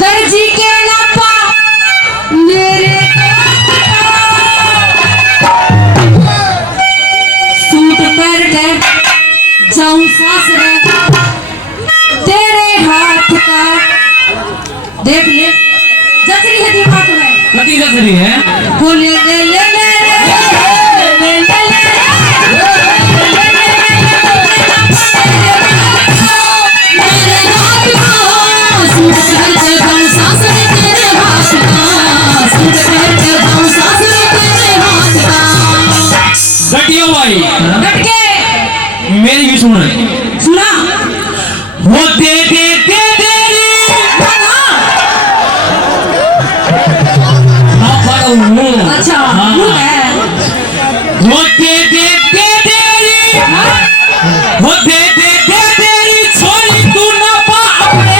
दर्जी के लापा मेरे सूट पैर के जाऊं सासरे तेरे हाथ का देख ले जचरी है दिमाग में कती जचरी है बोले ले ले ले भाई मेरी भी सुन सुना वो दे दे दे दे अच्छा वो दे दे दे दे वो दे दे दे दे छोरी तू ना पा अपने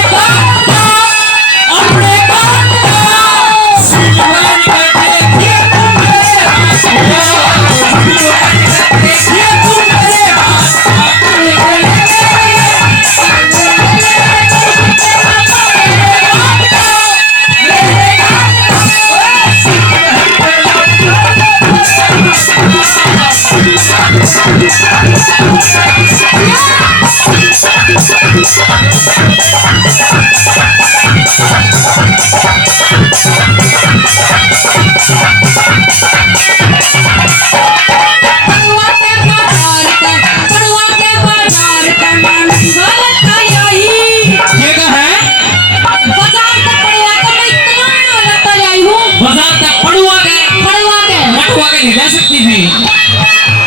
ले सकती थी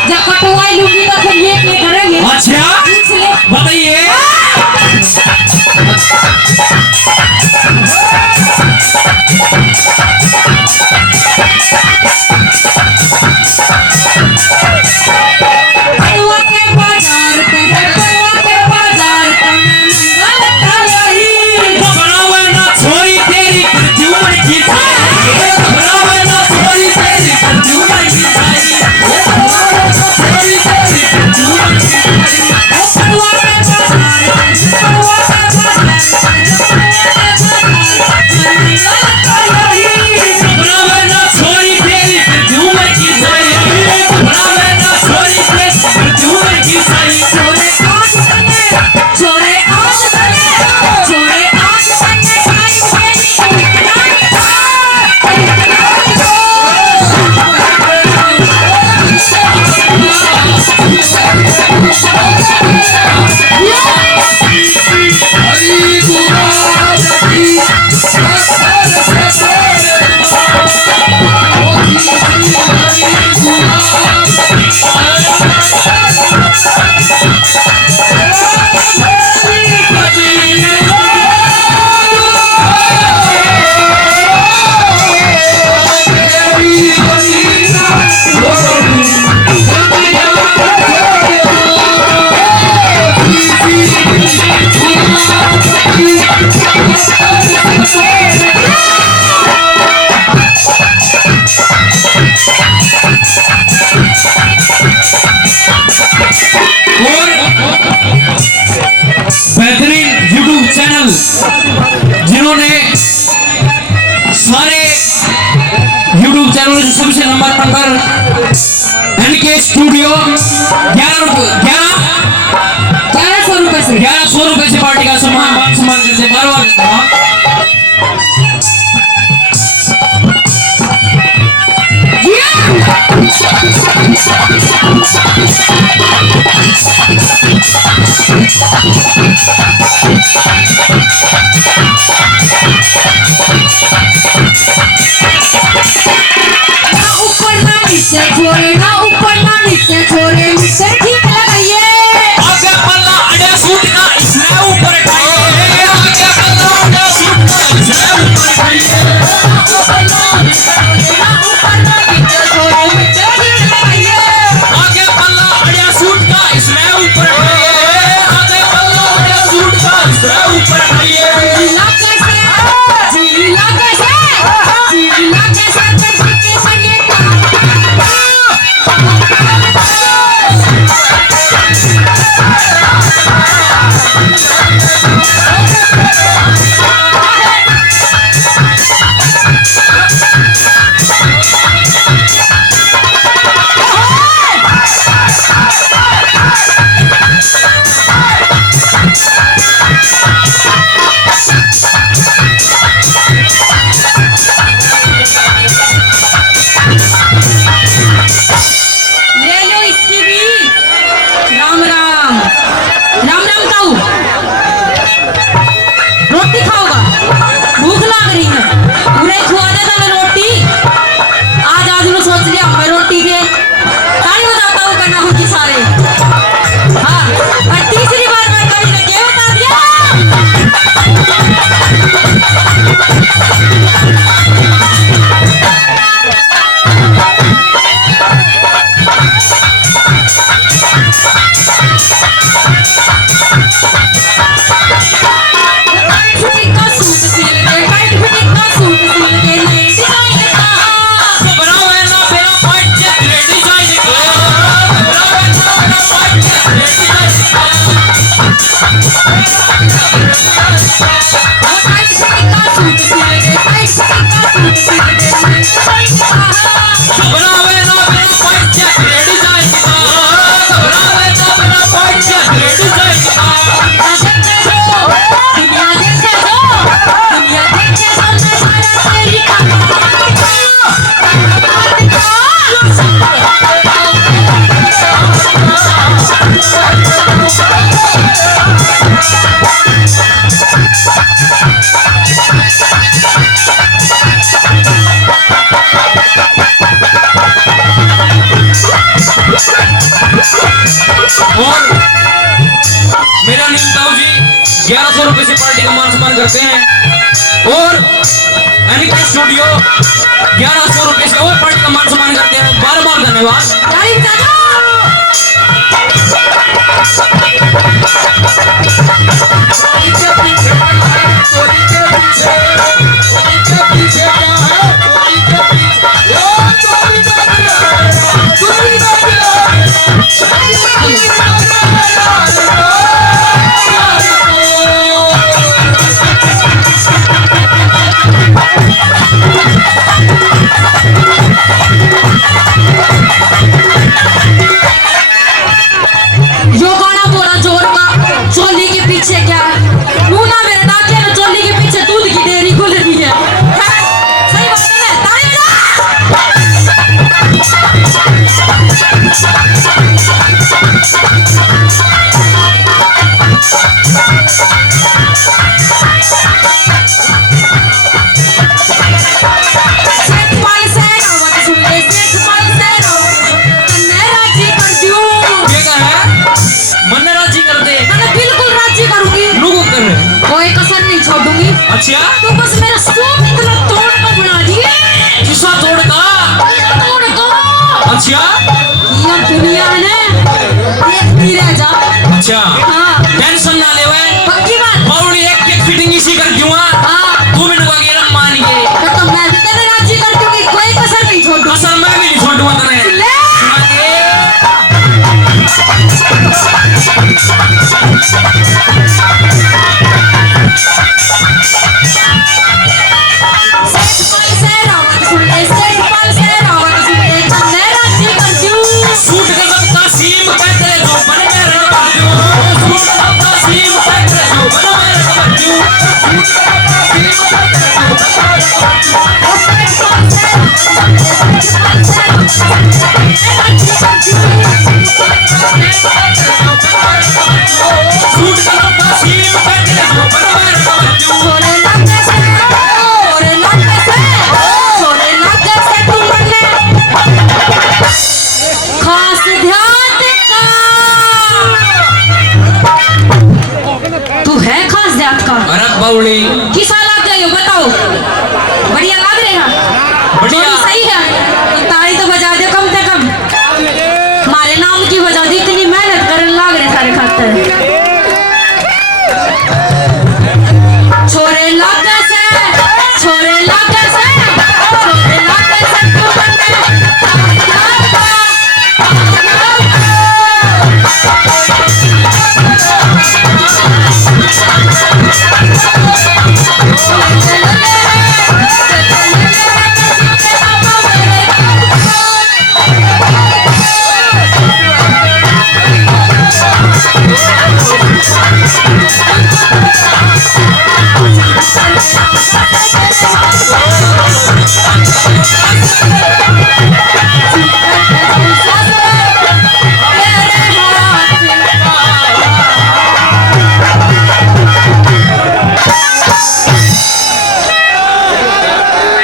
जब कटवाई लूंगी तो फिर ये करेंगे। अच्छा बताइए जिन्होंने सारे YouTube चैनल सबसे नंबर पर NK स्टूडियो 1100 रुपए से पार्टी का सम्मान से बार-बार ऊपर ना नीचे छोड़े ना ऊपर ना नीचे छोड़े नीचे ठीक लगाइए आगे पल्ला अड़े सूट का इसने ऊपर उठाइए आगे पल्ला फिटिंग का सूट सिल दे, टाइट फिटिंग का सूट सिल दे, नए डिजाइन का। घबरावे ना मेरा पाइचे तेरे डिजाइन का, घबरावे ना मेरा पाइचे तेरे डिजाइन का। वो टाइट फिटिंग का सूट सिल दे, टाइट फिटिंग का सूट सिल दे, नए डिजाइन का। घबरावे ना मेरा पाइचे तेरे डिजाइन का, घबरावे ना मेरा पाइचे तेरे डिजाइन का। दुनिया देखे दो, दुनिया देखे दो, नजारा तेरी कमाल का। और मेरा नीम ताऊ जी 1100 रुपए से पार्टी का मान सम्मान करते हैं और एनिके स्टूडियो 1100 रुपए से और पार्टी का मान सम्मान करते हैं। बार बार धन्यवाद। टाइम दादा जो गाना बोला जोर का, चोली के पीछे क्या है? नूना मेरे डाके ना, चोली के पीछे दूध की डेयरी खुल रही है। सही बात है ना? ताली बजा। सेठ पाल से रावत सुन ले, सेठ पाल से रावत, कन्ने राजी कर दूं। ये क्या है? मन राजी कर दे। मैं बिल्कुल राजी करूंगी, लोगों कर रहे। कोई कसर नहीं छोड़ूंगी। अच्छा तू बस मेरा सूप इतना तोड़ कर बना दिए, किसा तोड़ का? तोड़ को। अच्छा ये दुनिया है ना, देखती रह जा। अच्छा हाँ, टेंशन ना ले वे। पक्की बात। बावड़ी एक एक फिटिंग इसी कर दूंगा। हाँ, 2 मिनट वगैरह मान के तो मैं भी तेरे राजी कर दूंगी, कोई कसर नहीं छोड़ूंगी। असल मैं भी नहीं छोड़ूंगा तने। ले। सेठ पाल से रावत सुन ले, सेठ पाल से रावत सुन ले, कन्ने राजी कर दूं। सूट का सबका सीम कहते हैं जो बन में रन कर दूं। सूट का सबका सीम कहते हैं जो बन में रन कर दूं। सूट का सबका सीम कहते हैं जो बन में रन कर दूं। ओ सेठ पाल से रावत सुन ले, सेठ पाल से रावत सुन ले, कन्ने राजी कर दूं। सूट का सबका सीम कहते हैं जो बन में रन कर दूं। छोरे लागे से, छोरे लागे से, छोरे लागे से तू मरने खास ध्यान का। तू है खास ध्यान का? अरे बावड़ी किसा लाग गए हो बताओ? बढ़िया लाग रहे हैं? बढ़िया। जोड़ी सही है तो ताली तो बजा दे कम से कम। हमारे नाम की बजा दी, इतनी मेहनत करने लाग रहे सारे खाते।